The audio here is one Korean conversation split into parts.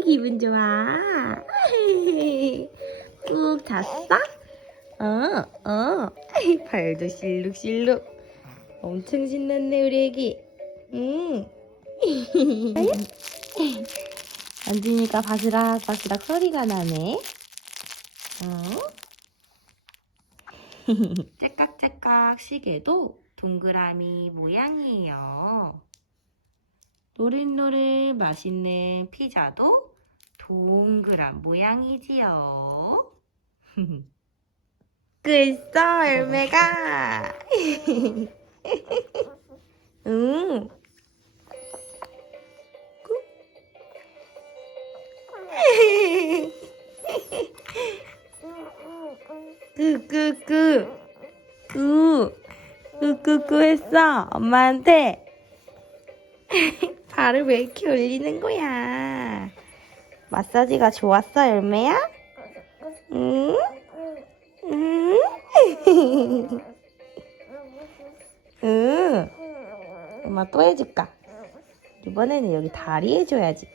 기분 좋아. 꾹 잤어? 어, 어. 발도 실룩실룩. 엄청 신났네, 우리 애기. 응. 만지니까 바스락바스락 소리가 나네. 어? 째깍째깍 시계도 동그라미 모양이에요. 노릇노릇 맛있는 피자도 동그란 모양이지요. 글써 열매가. 응. 끄끄끄 끄 끄끄끄 했어 엄마한테 발을 왜 이렇게 올리는 거야 마사지가 좋았어 열매야? 응? 응? 응 엄마 또 해줄까? 이번에는 여기 다리 해줘야지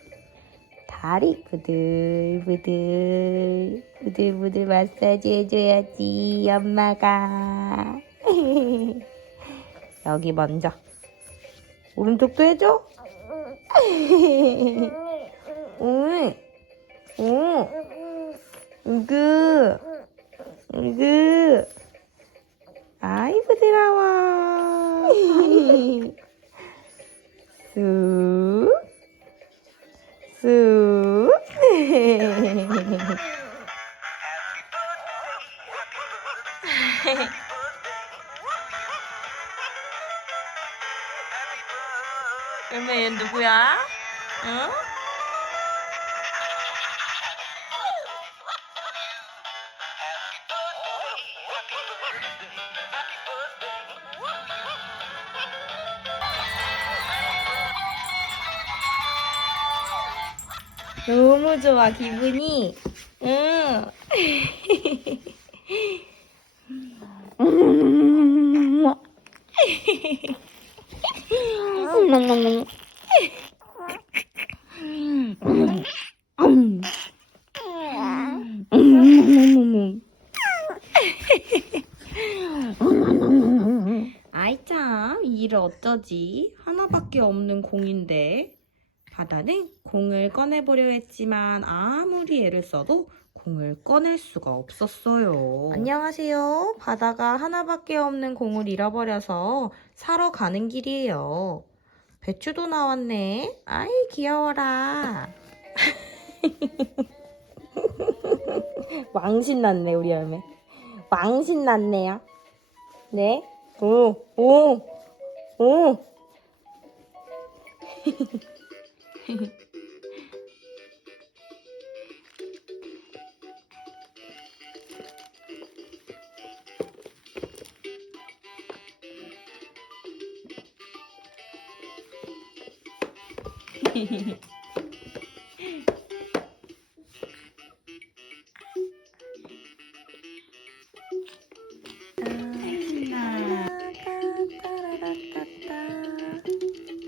다리 부들부들 부들부들 마사지 해줘야지 엄마가 여기 먼저 오른쪽도 해줘 응 응. 으그 으그 아이 부드러워 쑥 쑥. 열매 얘 누구야? 응? 너무 좋아 기분이. 응. 아이 참, 이 일을 어쩌지? 하나밖에 없는 공인데. 바다는 공을 꺼내보려 했지만 아무리 애를 써도 공을 꺼낼 수가 없었어요. 안녕하세요. 바다가 하나밖에 없는 공을 잃어버려서 사러 가는 길이에요. 배추도 나왔네. 아이 귀여워라. 왕신 났네 우리 열매. 왕신 났네요. 네. 오, 오, 오. 嘿嘿嘿，嗯呐，哒哒哒哒哒哒，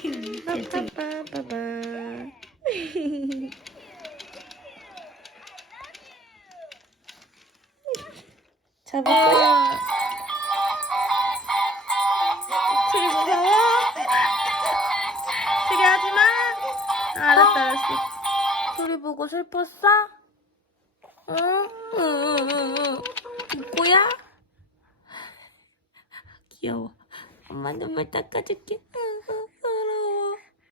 빠빠빠빠. 잡을 거야? 트리 무서워? 트리 하지 마. 알았다, 알았어. 트리 보고 슬펐어? 응? 응, 응, 응, 응. 이거야? 귀여워. 엄마 눈물 닦아줄게. 응.